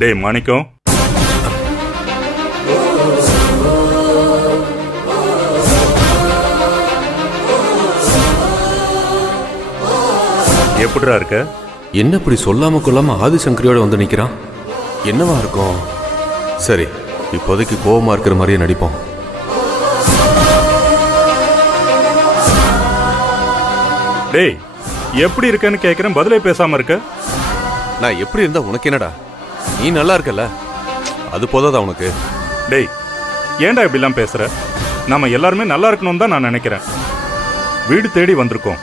டேய் மாணிக்கம், எப்படிடா இருக்க? என்ன இப்படி சொல்லாம கொள்ளாம ஆதிசங்கரியோட வந்து நிக்கிறான்? என்னவா இருக்கும்? சரி, இப்போதைக்கு கோவமா இருக்கிற மாதிரியே நடிப்போம். டேய் எப்படி இருக்கன்னு கேக்குறேன், பதிலே பேசாம இருக்க. நான் எப்படி இருந்தா உனக்கு என்னடா? நீ நல்லா இருக்கல, அது போதாதா உனக்கு? டேய் ஏன்டா இப்படிலாம் பேசுற? நாம எல்லாருமே நல்லா இருக்கணும்னு தான் நான் நினைக்கிறேன். வீடு தேடி வந்திருக்கோம்,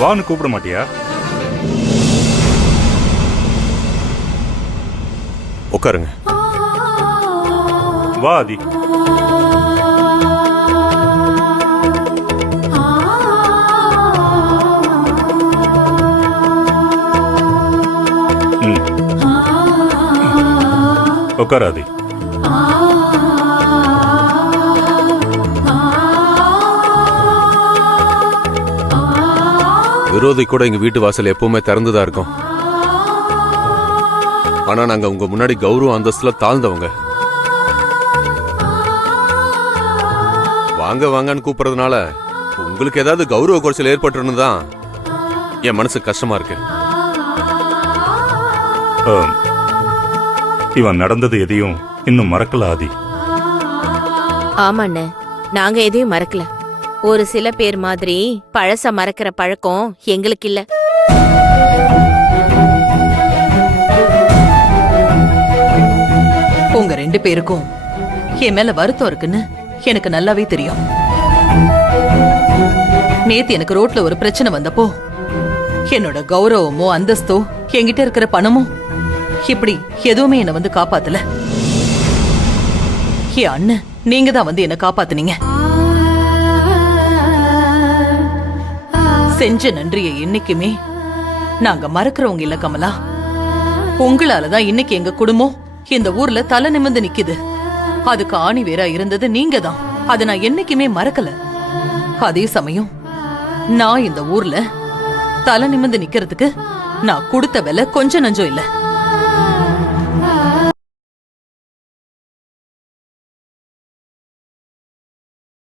வான்னு கூப்பிட மாட்டியா? உட்காருங்க. வா ஆதி. உட்கார் ஆதி. விரோதி கூட எங்க வீட்டு வாசல் எப்பவுமே திறந்துதான் இருக்கும். ஆனா நாங்க உங்க முன்னாடி கௌரவ அந்தஸ்துல தாழ்ந்தவங்க. வாங்க வாங்கன்னு கூப்பிடுறதுனால உங்களுக்கு ஏதாவது கௌரவ குறைச்சல் ஏற்பட்டுன்னு தான் என் மனசு கஷ்டமா இருக்கு. இவன் நடந்தது எதையும் இன்னும் மறக்கல ஆதி. ஆமாண்ண, நாங்க எதையும் மறக்கல. ஒரு சில பேர் மாதிரி பழச மறக்கிற பழக்கம் எங்களுக்கு இல்ல. உங்க 2 பேருக்கும் என் மேல வருத்தம் இருக்குன்னு எனக்கு நல்லாவே தெரியும். நேத்து எனக்கு ரோட்ல ஒரு பிரச்சனை வந்தப்போ என்னோட கௌரவமோ அந்தஸ்தோ என்கிட்ட இருக்கிற பணமோ இப்படி எதுவுமே என்ன வந்து காப்பாத்தல. என் அண்ணன் நீங்க தான் வந்து என்ன காப்பாத்துனீங்க. செஞ்ச நன்றியை என்னைக்குமே நாங்க மறக்கிறவங்க இல்ல கமலா. உங்களாலதான் இன்னைக்கு எங்க குடும்பம் இந்த ஊர்ல தலை நிமிர்ந்து நிக்குது. அதுக்கு ஆணி வேறா இருந்தது நீங்க தான். அதை நான் என்னைக்குமே மறக்கல. அதே சமயம் நான் இந்த ஊர்ல தலை நிமிர்ந்து நிக்கிறதுக்கு நான் கொடுத்த விலை கொஞ்சம் நஞ்சம் இல்ல.